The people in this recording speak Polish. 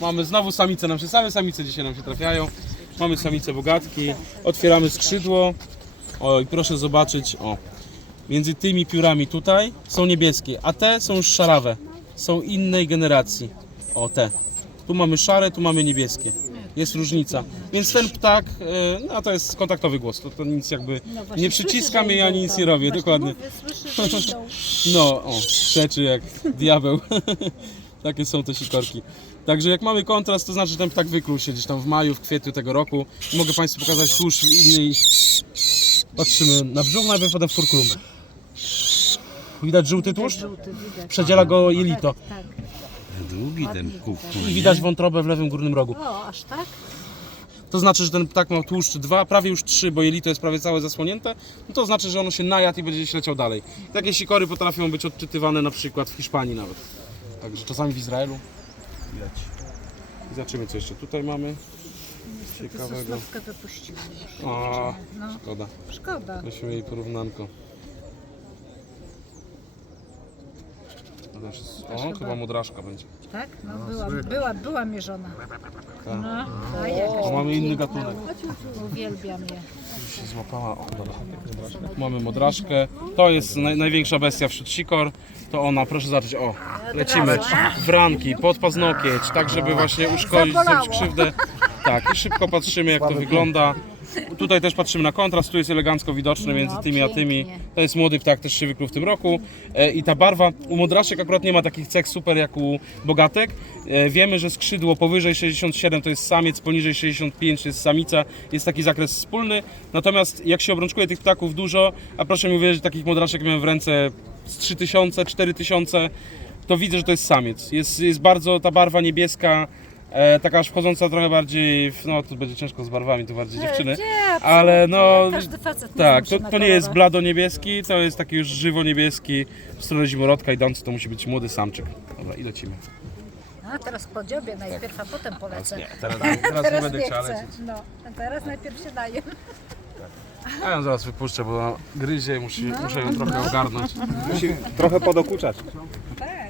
mamy znowu samice nam się, same samice dzisiaj nam się trafiają. Mamy samice bogatki, otwieramy skrzydło. O i proszę zobaczyć, o. Między tymi piórami tutaj są niebieskie, a te są już szarawe. Są innej generacji. O te. Tu mamy szare, tu mamy niebieskie. Jest różnica. Więc ten ptak, e, no to jest kontaktowy głos. To, to nic jakby No właśnie, nie przyciskam jej ani nic nie robię. Dokładnie. Mówię, słyszę. No, o, krzeczy jak diabeł. Takie są te sikorki. Także jak mamy kontrast, to znaczy, że ten ptak wykluł się gdzieś tam w maju, w kwietniu tego roku. Mogę Państwu pokazać tłuszcz w innej... Patrzymy na brzuch, najpierw potem w furkulum. Widać żółty tłuszcz? Żółty widać. Przedziela go jelito. Tak, tak. Długi ten kuk. I widać wątrobę w lewym górnym rogu. O, aż tak? To znaczy, że ten ptak ma tłuszcz 2, prawie już 3, bo jelito jest prawie całe zasłonięte. No to znaczy, że ono się najadł i będzie gdzieś leciał dalej. Takie sikory potrafią być odczytywane na przykład w Hiszpanii nawet. Także czasami w Izraelu. Widać. I zobaczymy, co jeszcze tutaj mamy. Ciekawego. Sosnowkę wypuściły już. O, No, szkoda. szkoda. Weźmy jej porównanko. O, chyba- chyba modraszka będzie. Tak? No, była, była, była mierzona. Tak. No, a jakaś O, mamy inny gatunek. Uwielbiam je. Już się złapała. O, dobra. Mamy modraszkę. To jest naj, największa bestia wśród sikor. To ona, proszę zobaczyć, o, lecimy. W ranki, pod paznokieć, tak żeby właśnie uszkodzić, Zabolało. zrobić krzywdę. Tak, i szybko patrzymy jak to wygląda. Tutaj też patrzymy na kontrast, tu jest elegancko widoczny między No, tymi a tymi. pięknie. To jest młody ptak, też się wykluł w tym roku. E, I ta barwa u modraszek akurat nie ma takich cech super jak u bogatek. E, Wiemy, że skrzydło powyżej 67 to jest samiec, poniżej 65 to jest samica. Jest taki zakres wspólny. Natomiast jak się obrączkuje tych ptaków dużo, a proszę mi uwierzyć, takich modraszek miałem w ręce z 3000, 4000, to widzę, że to jest samiec. Jest, jest bardzo ta barwa niebieska, e, taka aż wchodząca trochę bardziej, w, no tu będzie ciężko z barwami, tu bardziej dziewczyny. Nie, Ale no, Każdy facet tak, to, to nie jest blado niebieski, to jest taki już żywo niebieski w stronę zimorodka idący, to musi być młody samczyk. Dobra, i lecimy. A teraz po dziobie najpierw, a potem polecę. Nie, teraz, teraz, nie będę chciał lecieć. No, a teraz najpierw się daje. A ja zaraz wypuszczę, bo ona gryzie i musi, muszę ją trochę ogarnąć. Musi trochę podokuczać. Tak.